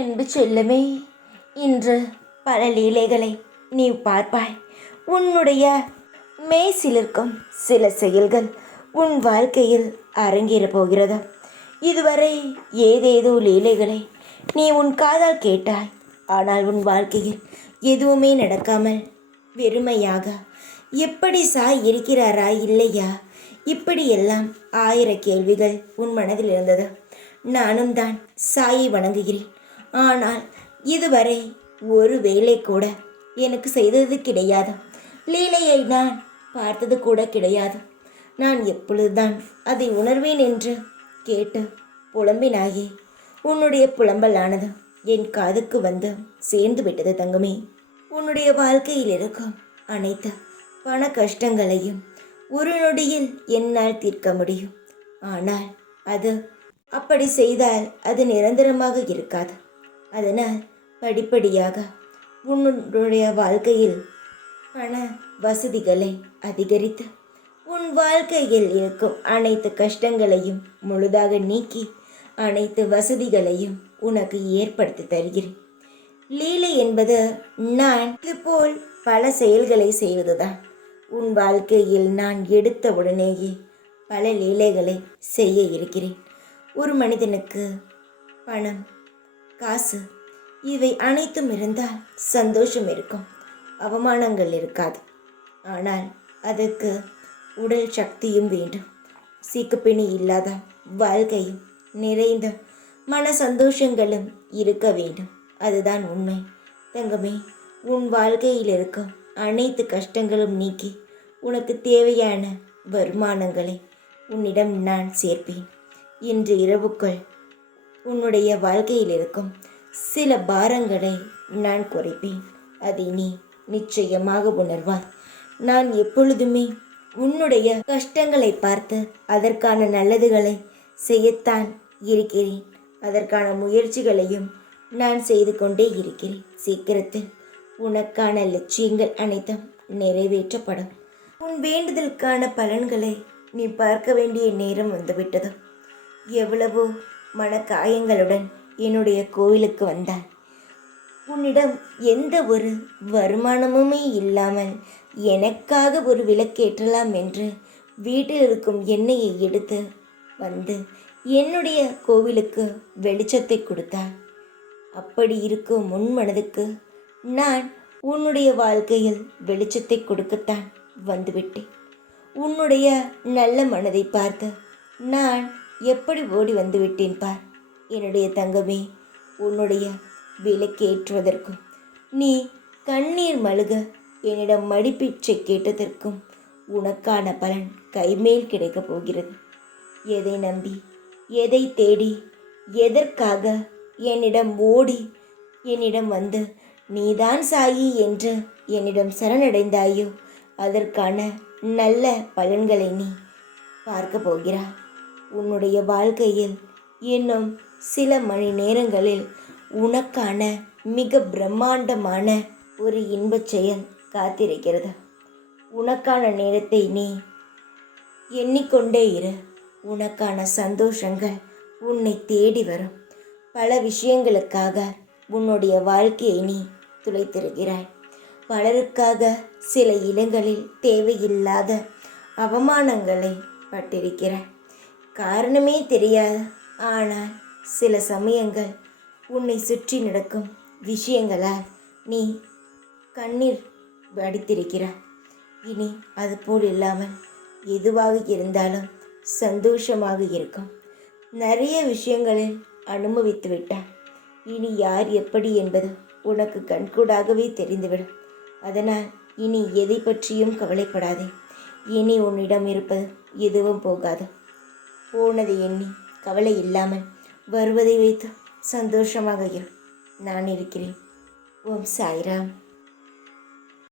அன்பு செல்லமே, இன்று பல லீலைகளை நீ பார்ப்பாய். உன்னுடைய மெய்சிலிருக்கும் சில செயல்கள் உன் வாழ்க்கையில் அரங்கேறப் போகிறது. இதுவரை ஏதேதோ லீலைகளை நீ உன் காதால் கேட்டாய். ஆனால் உன் வாழ்க்கையில் எதுவுமே நடக்காமல் வெறுமையாக எப்படி சாய் இருக்கிறாரா இல்லையா, இப்படியெல்லாம் 1000 கேள்விகள் உன் மனதில் இருந்தது. நானும் தான் சாயை வணங்குகிறேன். ஆனால் இதுவரை ஒரு வேளை கூட எனக்கு செய்தது கிடையாது. லீலையை நான் பார்த்தது கூட கிடையாது. நான் எப்பொழுதுதான் அதை உணர்வேன் என்று கேட்டு புலம்பினாயே. உன்னுடைய புலம்பலானது என் காதுக்கு வந்து சேர்ந்து விட்டது தங்கமே. உன்னுடைய வாழ்க்கையில் இருக்கும் அனைத்து பண கஷ்டங்களையும் ஒரு நொடியில் என்னால் தீர்க்க முடியும். ஆனால் அது அப்படி செய்தால் அது நிரந்தரமாக இருக்காது. அதனால் படிப்படியாக உன்னுடைய வாழ்க்கையில் பண வசதிகளை அதிகரித்து உன் வாழ்க்கையில் இருக்கும் அனைத்து கஷ்டங்களையும் முழுதாக நீக்கி அனைத்து வசதிகளையும் உனக்கு ஏற்படுத்தி தருகிறேன். லீலை என்பது நான் இதுபோல் பல செயல்களை செய்வதுதான். உன் வாழ்க்கையில் நான் எடுத்த உடனேயே பல லீலைகளை செய்ய இருக்கிறேன். ஒரு மனிதனுக்கு பணம், காசு இவை அனைத்தும் இருந்தால் சந்தோஷம் இருக்கும், அவமானங்கள் இருக்காது. ஆனால் அதற்கு உடல் சக்தியும் வேண்டும். சீக்குப்பிணி இல்லாத வாழ்க்கையும் நிறைந்த மன சந்தோஷங்களும் இருக்க வேண்டும். அதுதான் உண்மை தங்கமே. உன் வாழ்க்கையில் இருக்கும் அனைத்து கஷ்டங்களும் நீக்கி உனக்கு தேவையான வருமானங்களை உன்னிடம் நான் சேர்ப்பேன். இன்று இரவுக்குள் உன்னுடைய வாழ்க்கையில் இருக்கும் சில பாரங்களை நான் குறைப்பேன். அதை நீ நிச்சயமாக உணர்வாய். நான் எப்பொழுதுமே உன்னுடைய கஷ்டங்களை பார்த்து அதற்கான நல்லதுகளை செய்யத்தான் இருக்கிறேன். அதற்கான முயற்சிகளையும் நான் செய்து கொண்டே இருக்கிறேன். சீக்கிரத்தில் உனக்கான லட்சியங்கள் அனைத்தும் நிறைவேற்றப்படும். உன் வேண்டுதலுக்கான பலன்களை நீ பார்க்க வேண்டிய நேரம் வந்துவிட்டது. எவ்வளவோ மனக்காயங்களுடன் என்னுடைய கோவிலுக்கு வந்தாய். உன்னிடம் எந்த ஒரு வருமானமுமே இல்லாமல் எனக்காக ஒரு விளக்கேற்றலாம் என்று வீட்டில் இருக்கும் எண்ணெயை எடுத்து வந்து என்னுடைய கோவிலுக்கு வெளிச்சத்தை கொடுத்தார். அப்படி இருக்கும் முன் மனதுக்கு நான் உன்னுடைய வாழ்க்கையில் வெளிச்சத்தை கொடுக்கத்தான் வந்துவிட்டேன். உன்னுடைய நல்ல மனதை பார்த்து நான் எப்படி ஓடி வந்துவிட்டேன் பார். என்னுடைய தங்கமே, உன்னுடைய விளக்கேற்றுவதற்கும் நீ கண்ணீர் மழுக என்னிடம் மடிப்பிச்சை கேட்டதற்கும் உனக்கான பலன் கைமேல் கிடைக்கப் போகிறது. எதை நம்பி, எதை தேடி, எதற்காக என்னிடம் ஓடி என்னிடம் வந்து நீதான் சாயி என்று என்னிடம் சரணடைந்தாயோ அதற்கான நல்ல பலன்களை நீ பார்க்க போகிறாய். உன்னுடைய வாழ்க்கையில் இன்னும் சில மணி நேரங்களில் உனக்கான மிக பிரம்மாண்டமான ஒரு இன்பச் செயல் காத்திருக்கிறது. உனக்கான நேரத்தை நீ எண்ணிக்கொண்டே இரு. உனக்கான சந்தோஷங்கள் உன்னை தேடி வரும். பல விஷயங்களுக்காக உன்னுடைய வாழ்க்கையை நீ துளைத்திருக்கிறாய். பலருக்காக சில இடங்களில் தேவையில்லாத அவமானங்களை பட்டிருக்கிறாய். காரணமே தெரியாது. ஆனால் சில சமயங்கள் உன்னை சுற்றி நடக்கும் விஷயங்களால் நீ கண்ணீர் வடித்திருக்கிறாய். இனி அதுபோல் இல்லாமல் எதுவாக இருந்தாலும் சந்தோஷமாக இருக்கும். நிறைய விஷயங்களில் அனுபவித்து விட்டாய். இனி யார் எப்படி என்பது உனக்கு கண்கூடாகவே தெரிந்துவிடும். அதனால் இனி எதை பற்றியும் கவலைப்படாதே. இனி உன்னிடம் இருப்பது எதுவும் போகாது. போனதை எண்ணி கவலை இல்லாமல் வருவதை வைத்து சந்தோஷமாக இரு. நான் இருக்கிறேன். ஓம் சாய்ராம்.